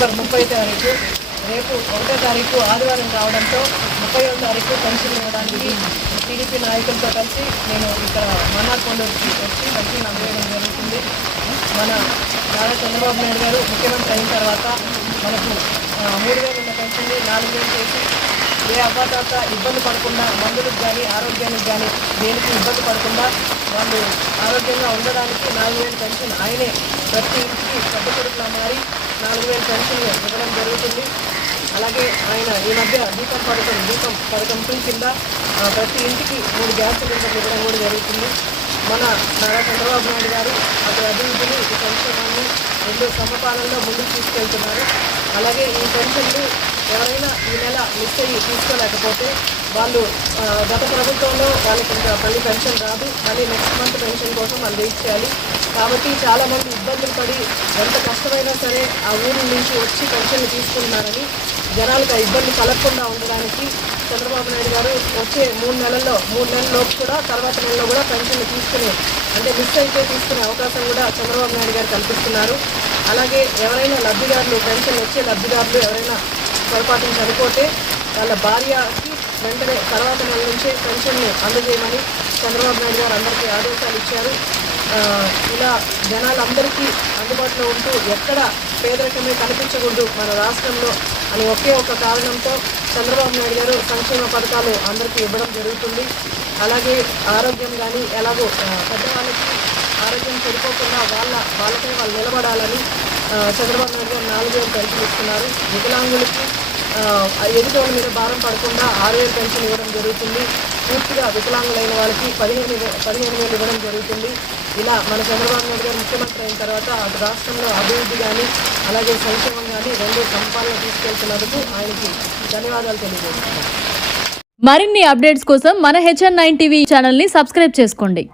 December 30 తారీఖు రేపు 1వ తారీఖు ఆదివారం రావడంతో 30వ తారీఖు పెన్షన్ ఇవ్వడానికి టీడీపీ నాయకులతో కలిసి నేను ఇక్కడ మన్నార్కొండూరుకి వచ్చి పెన్షన్ అందజేయడం జరుగుతుంది. మన నారా చంద్రబాబు నాయుడు గారు ముఖ్యమంత్రి అయిన తర్వాత మనకు 3,000 ఉన్న పెన్షన్ని 4,000 చేసి ఏ అవ్వాతాత ఇబ్బంది పడకుండా మందులకు కానీ ఆరోగ్యానికి కానీ దేనికి ఇబ్బంది పడకుండా వాళ్ళు ఆరోగ్యంగా ఉండడానికి 4,000 పెన్షన్ ఆయనే ప్రతి ఇంటికి పెద్ద కొడుకులా మారి 4,000 పెన్షన్ ఇవ్వడం జరుగుతుంది. అలాగే ఆయన ఈ మధ్య దీపం పథకం 2 కింద ప్రతి ఇంటికి 3 గ్యాస్ సిలిండర్లు ఇవ్వడం కూడా జరుగుతుంది. మన నారా చంద్రబాబు నాయుడు గారు అక్కడ అభివృద్ధిని ఈ సంక్షేమాన్ని 2 సమపాలనలో ముందుకు తీసుకెళ్తున్నారు. అలాగే ఈ పెన్షన్లు ఎవరైనా ఈ నెల మిస్ అయ్యి తీసుకోలేకపోతే వాళ్ళు గత ప్రభుత్వంలో వాళ్ళకి ఇంకా మళ్ళీ పెన్షన్ రాదు, మళ్ళీ నెక్స్ట్ మంత్ పెన్షన్ కోసం వాళ్ళు వెయిట్ చేయాలి. కాబట్టి చాలామంది ఇబ్బందులు పడి ఎంత కష్టమైనా సరే ఆ ఊరి నుంచి వచ్చి పెన్షన్లు తీసుకుంటున్నారని జనాలకు ఆ ఇబ్బంది కలగకుండా ఉండడానికి చంద్రబాబు నాయుడు గారు వచ్చే 3 నెలల్లోపు కూడా తర్వాత నెలలో కూడా పెన్షన్లు తీసుకునే అంటే మిస్ అయితే తీసుకునే అవకాశం కూడా చంద్రబాబు నాయుడు గారు కల్పిస్తున్నారు. అలాగే ఎవరైనా లబ్ధిదారులు పెన్షన్ వచ్చే లబ్ధిదారులు ఎవరైనా పొరపాటున చనిపోతే వాళ్ళ భార్యకి వెంటనే తర్వాత నెల నుంచే పెన్షన్ని అందజేయమని చంద్రబాబు నాయుడు గారు అందరికీ ఆదేశాలు ఇచ్చారు. ఇలా జనాలందరికీ అందుబాటులో ఉంటూ ఎక్కడ పేదరికమే కనిపించకూడదు మన రాష్ట్రంలో అని ఒకే ఒక కారణంతో చంద్రబాబు నాయుడు గారు సంక్షేమ పథకాలు అందరికీ ఇవ్వడం జరుగుతుంది. అలాగే ఆరోగ్యం కానీ ఎలాగో పెద్దవాళ్ళకి ఆరోగ్యం చెడిపోకుండా వాళ్ళపై వాళ్ళు నిలబడాలని చంద్రబాబు నాయుడు గారు 4,000 పెన్షన్ ఇస్తున్నారు. వికలాంగులకి ఎదుటోళ్ళ మీద భారం పడకుండా 6,000 పెన్షన్ ఇవ్వడం జరుగుతుంది. పూర్తిగా వికలాంగులైన వాళ్ళకి 15,000 ఇవ్వడం జరుగుతుంది. ఇలా మన చంద్రబాబు నాయుడు గారు ముఖ్యమంత్రి అయిన తర్వాత రాష్ట్రంలో అభివృద్ధి కానీ అలాగే సంక్షేమం కానీ 2 సంపాదన తీసుకెళ్తున్నందుకు ఆయనకి ధన్యవాదాలు తెలియజేస్తున్నాను. మరిన్ని అప్డేట్స్ కోసం మన HN9 టీవీ ఛానల్ని సబ్స్క్రైబ్ చేసుకోండి.